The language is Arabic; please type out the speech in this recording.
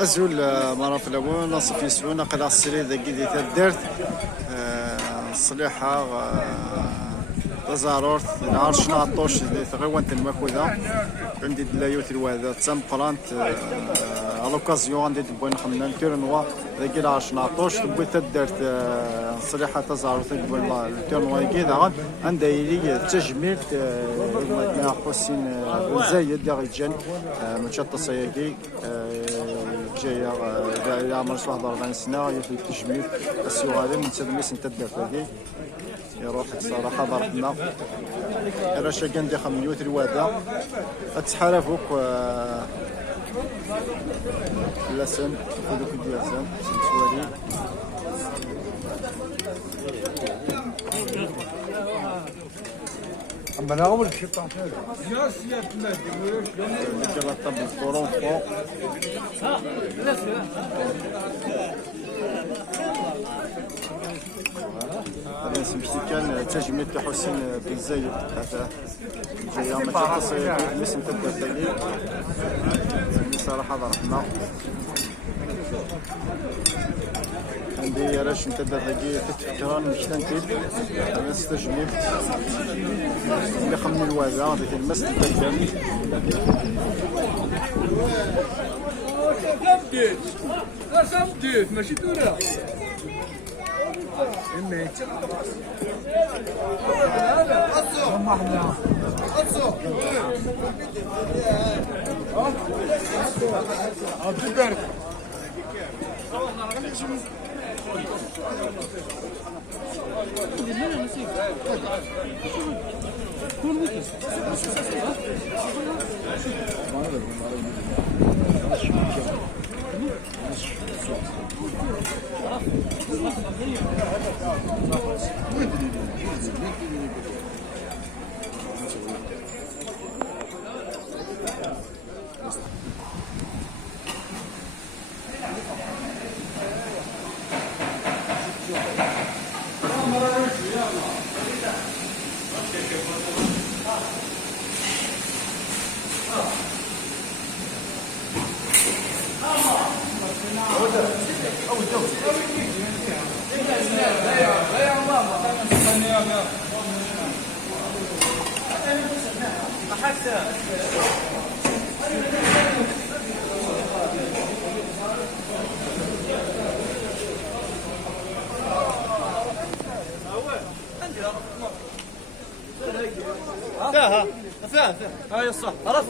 أزول مرة في الأول نصف يسعون قلع السرير ذاكي دي تدرت الصليحة تزارورت العرش نعطوش دي تغوان تنمكوذا عندي دلايوت الواذا تسم قرانت على لوكازيون عندي تبوين خمنا التيرنوا ذاكي العرش نعطوش تبوي تدرت الصليحة تزارورت تبوين التيرنوا يكي داغن عندها يلي تجميل مع حسين زايد داغي جن مشات صياقي جايه يعمر واحد 40 سنه في التجميل السؤال من تدميس انت الدفاقي يروح الصراحه ضربنا راه كان دي خميوت الوادا تحالفوك لسن ودوك ديالسن سوالي اما انا اول شيء طاح يا سيادة المهدي كلا طب الطرنفو هذا سمشتي كان تجميل حسين بن زايد هذا جايه ما تصير اسم تدفلي صراحه ضربنا عندي راش انت دافاكي تتفكران مش تنتيب انا استجميل اللي خمني الوازع هذيك المسجد الدم سمديت ماشي دورة فيها هاي الصح عرفت